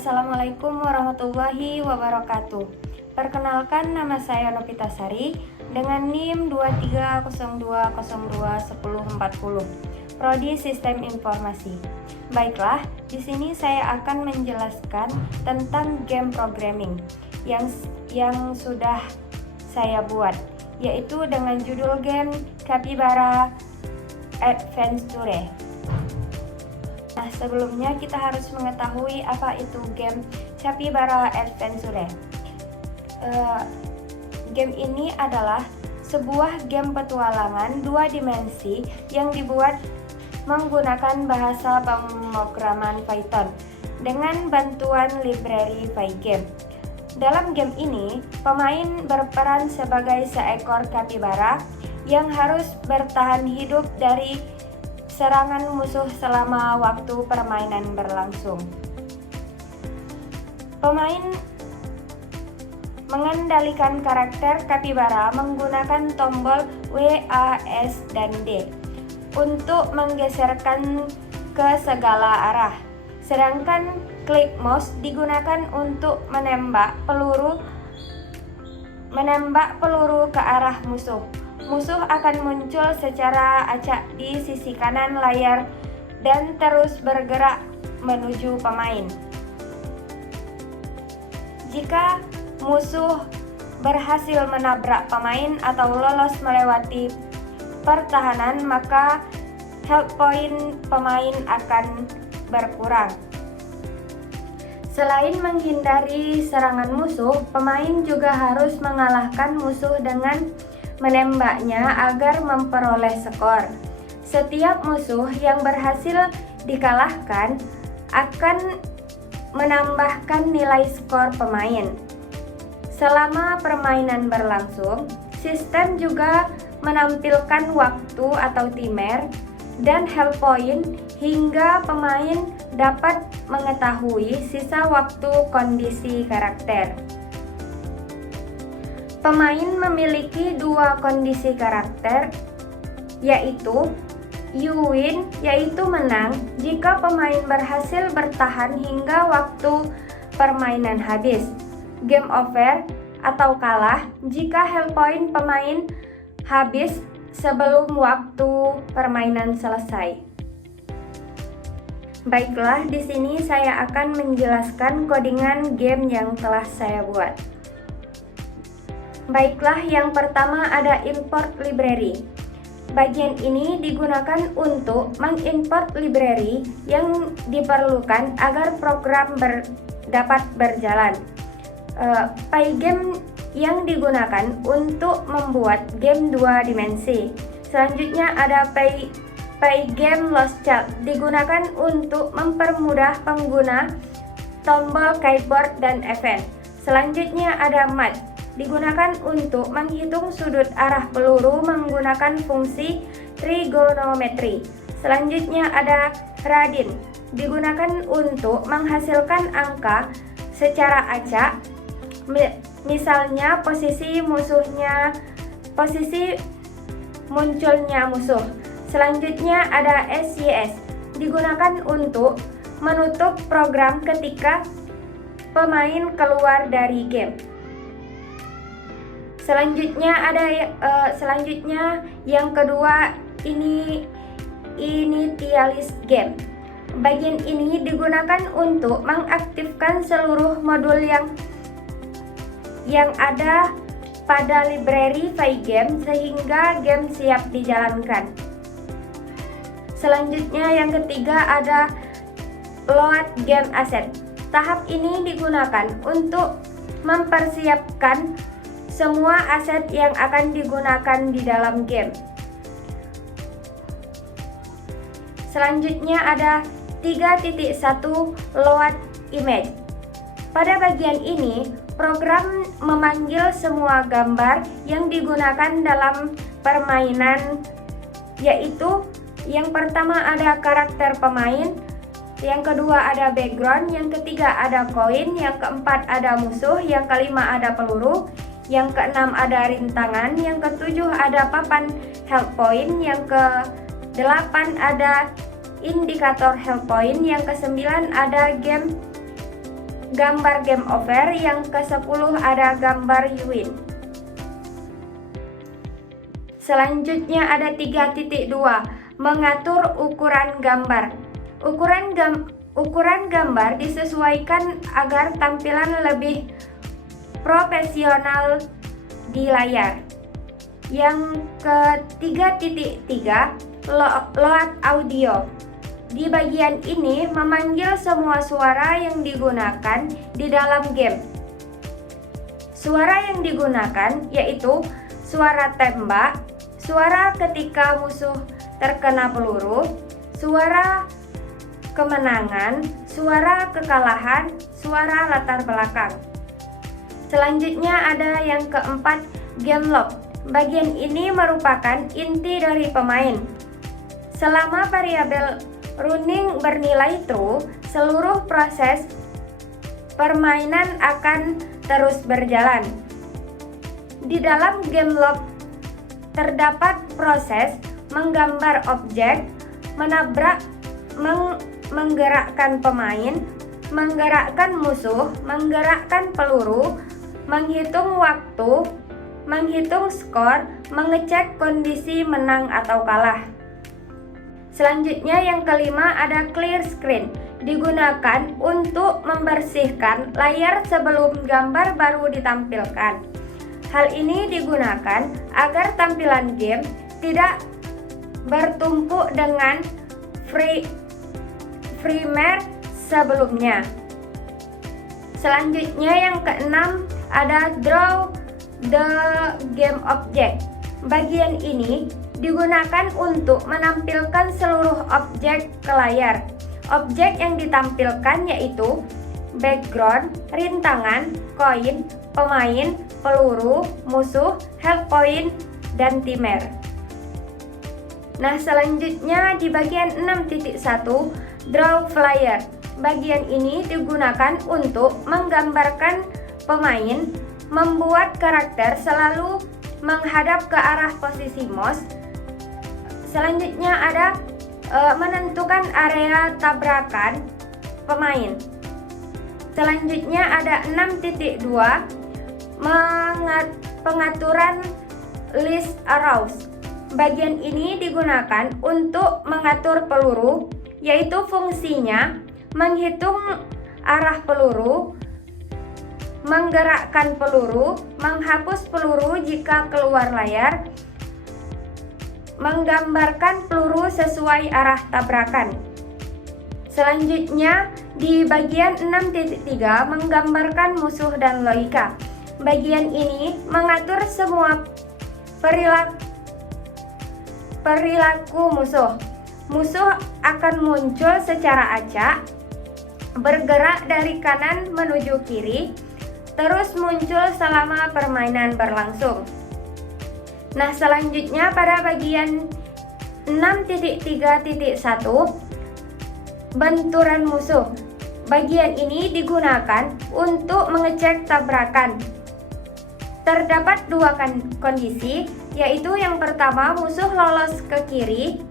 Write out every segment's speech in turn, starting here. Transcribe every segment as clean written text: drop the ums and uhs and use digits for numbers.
Assalamualaikum warahmatullahi wabarakatuh. Perkenalkan, nama saya Novita Sari dengan NIM 2302021040, Prodi Sistem Informasi. Baiklah, di sini saya akan menjelaskan tentang game programming yang sudah saya buat, yaitu dengan judul game Capybara Adventure. Nah, sebelumnya kita harus mengetahui apa itu game Capybara Adventure. Game ini adalah sebuah game petualangan dua dimensi yang dibuat menggunakan bahasa pemrograman Python dengan bantuan library Pygame. Dalam game ini, pemain berperan sebagai seekor kapibara yang harus bertahan hidup dari serangan musuh selama waktu permainan berlangsung. Pemain mengendalikan karakter kapibara menggunakan tombol W, A, S, dan D untuk menggeserkan ke segala arah. Sedangkan klik mouse digunakan untuk menembak peluru ke arah musuh. Musuh akan muncul secara acak di sisi kanan layar dan terus bergerak menuju pemain. Jika musuh berhasil menabrak pemain atau lolos melewati pertahanan, maka health point pemain akan berkurang. Selain menghindari serangan musuh, pemain juga harus mengalahkan musuh dengan menembaknya agar memperoleh skor. Setiap musuh yang berhasil dikalahkan akan menambahkan nilai skor pemain. Selama permainan berlangsung, sistem juga menampilkan waktu atau timer dan health point hingga pemain dapat mengetahui sisa waktu kondisi karakter. Pemain memiliki dua kondisi karakter, yaitu you win, yaitu menang jika pemain berhasil bertahan hingga waktu permainan habis, game over atau kalah jika health point pemain habis sebelum waktu permainan selesai. Baiklah, di sini saya akan menjelaskan codingan game yang telah saya buat. Baiklah, yang pertama ada import library. Bagian ini digunakan untuk mengimport library yang diperlukan agar program dapat berjalan. Pygame yang digunakan untuk membuat game dua dimensi. Selanjutnya ada Pygame Lost Child, digunakan untuk mempermudah pengguna tombol keyboard dan event. Selanjutnya ada Mat, digunakan untuk menghitung sudut arah peluru menggunakan fungsi trigonometri. Selanjutnya ada Radin, digunakan untuk menghasilkan angka secara acak, misalnya posisi munculnya musuh. Selanjutnya ada SYS, digunakan untuk menutup program ketika pemain keluar dari game. Selanjutnya yang kedua ini initialize game. Bagian ini digunakan untuk mengaktifkan seluruh modul yang ada pada library Pygame sehingga game siap dijalankan. Selanjutnya yang ketiga ada load game asset. Tahap ini digunakan untuk mempersiapkan semua aset yang akan digunakan di dalam game. Selanjutnya ada 3.1 load image. Pada bagian ini, program memanggil semua gambar yang digunakan dalam permainan, yaitu yang pertama ada karakter pemain, yang kedua ada background, yang ketiga ada koin, yang keempat ada musuh, yang kelima ada peluru, yang keenam ada rintangan, yang ketujuh ada papan health point, yang ke-8 ada indikator health point, yang ke-9 ada game gambar game over, yang ke-10 ada gambar you win. Selanjutnya ada 3.2, mengatur ukuran gambar. Ukuran gambar disesuaikan agar tampilan lebih profesional di layar. Yang ke-3.3, load audio. Di bagian ini memanggil semua suara yang digunakan di dalam game. Suara yang digunakan yaitu suara tembak, suara ketika musuh terkena peluru, suara kemenangan, suara kekalahan, suara latar belakang. Selanjutnya ada yang keempat, game log. Bagian ini merupakan inti dari pemain. Selama variabel running bernilai true, seluruh proses permainan akan terus berjalan. Di dalam game log terdapat proses menggambar objek, menabrak, menggerakkan pemain, menggerakkan musuh, menggerakkan peluru, menghitung waktu, menghitung skor, mengecek kondisi menang atau kalah. Selanjutnya yang kelima ada clear screen. Digunakan untuk membersihkan layar sebelum gambar baru ditampilkan. Hal ini digunakan agar tampilan game tidak bertumpuk dengan frame sebelumnya. Selanjutnya yang keenam ada draw the game object. Bagian ini digunakan untuk menampilkan seluruh objek ke layar. Objek yang ditampilkan yaitu background, rintangan, koin, pemain, peluru, musuh, health point, dan timer. Nah, selanjutnya di bagian 6.1 draw flyer. Bagian ini digunakan untuk menggambarkan pemain, membuat karakter selalu menghadap ke arah posisi mouse. Selanjutnya ada menentukan area tabrakan pemain. Selanjutnya ada 6.2 pengaturan list arrows. Bagian ini digunakan untuk mengatur peluru, yaitu fungsinya menghitung arah peluru, menggerakkan peluru, menghapus peluru jika keluar layar, menggambarkan peluru sesuai arah tabrakan. Selanjutnya di bagian 6.3 menggambarkan musuh dan logika. Bagian ini mengatur semua perilaku musuh. Musuh akan muncul secara acak, bergerak dari kanan menuju kiri, terus muncul selama permainan berlangsung. Nah, selanjutnya pada bagian 6.3.1 benturan musuh. Bagian ini digunakan untuk mengecek tabrakan. Terdapat dua kondisi, yaitu yang pertama musuh lolos ke kiri,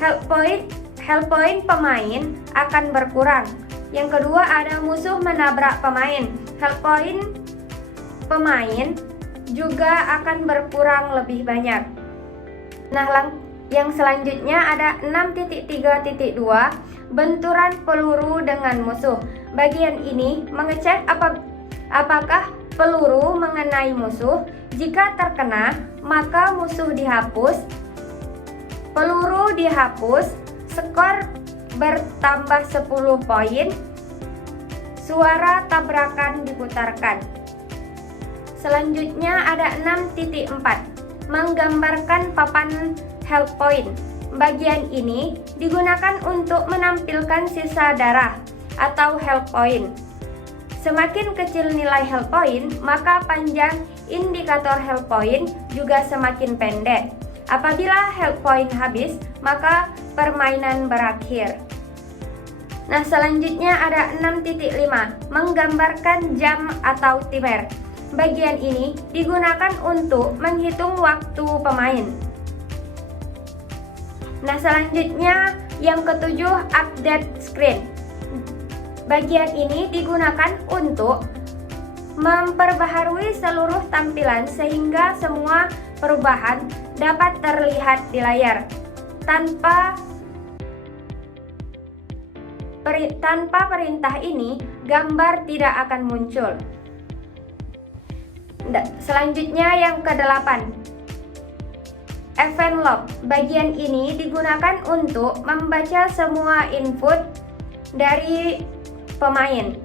health point pemain akan berkurang. Yang kedua ada musuh menabrak pemain, health point pemain juga akan berkurang lebih banyak. Nah, yang selanjutnya ada 6.3.2 benturan peluru dengan musuh. Bagian ini mengecek apakah peluru mengenai musuh. Jika terkena, maka musuh dihapus, peluru dihapus, skor bertambah 10 poin, suara tabrakan diputarkan. Selanjutnya ada 6.4 menggambarkan papan health point. Bagian ini digunakan untuk menampilkan sisa darah atau health point. Semakin kecil nilai health point, maka panjang indikator health point juga semakin pendek. Apabila health point habis, maka permainan berakhir. Nah, selanjutnya ada 6.5 menggambarkan jam atau timer. Bagian ini digunakan untuk menghitung waktu pemain. Nah, selanjutnya yang ketujuh update screen. Bagian ini digunakan untuk memperbaharui seluruh tampilan sehingga semua perubahan dapat terlihat di layar. Tanpa perintah ini, gambar tidak akan muncul. Selanjutnya yang ke-8, Event Log. Bagian ini digunakan untuk membaca semua input dari pemain.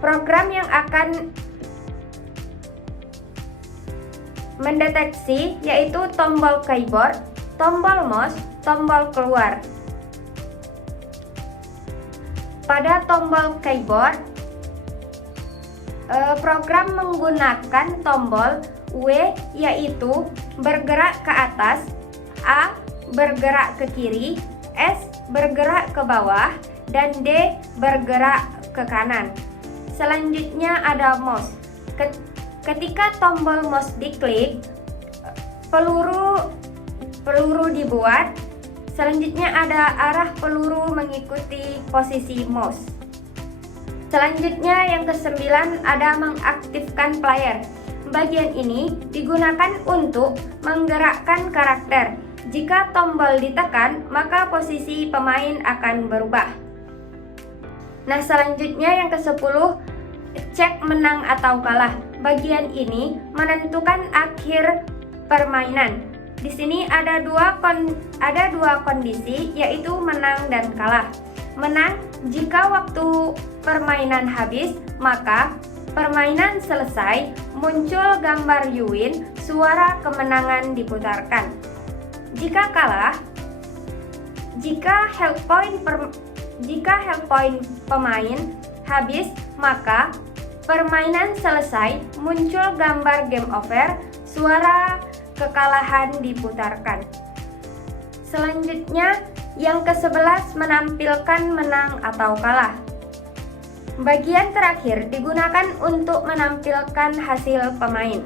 Program yang akan mendeteksi yaitu tombol keyboard, tombol mouse, tombol keluar. Pada tombol keyboard, program menggunakan tombol W yaitu bergerak ke atas, A bergerak ke kiri, S bergerak ke bawah, dan D bergerak ke kanan. Selanjutnya ada mouse. Ketika tombol mouse diklik, peluru dibuat. Selanjutnya ada arah peluru mengikuti posisi mouse. Selanjutnya yang ke-9 ada mengaktifkan player. Bagian ini digunakan untuk menggerakkan karakter. Jika tombol ditekan, maka posisi pemain akan berubah. Nah, selanjutnya yang ke-10, cek menang atau kalah. Bagian ini menentukan akhir permainan. Di sini ada dua kondisi, yaitu menang dan kalah. Menang jika waktu permainan habis, maka permainan selesai, muncul gambar you win, suara kemenangan diputarkan. Jika kalah, jika health point pemain habis, maka permainan selesai, muncul gambar game over, suara kekalahan diputarkan. Selanjutnya, yang ke-11 menampilkan menang atau kalah. Bagian terakhir digunakan untuk menampilkan hasil pemain.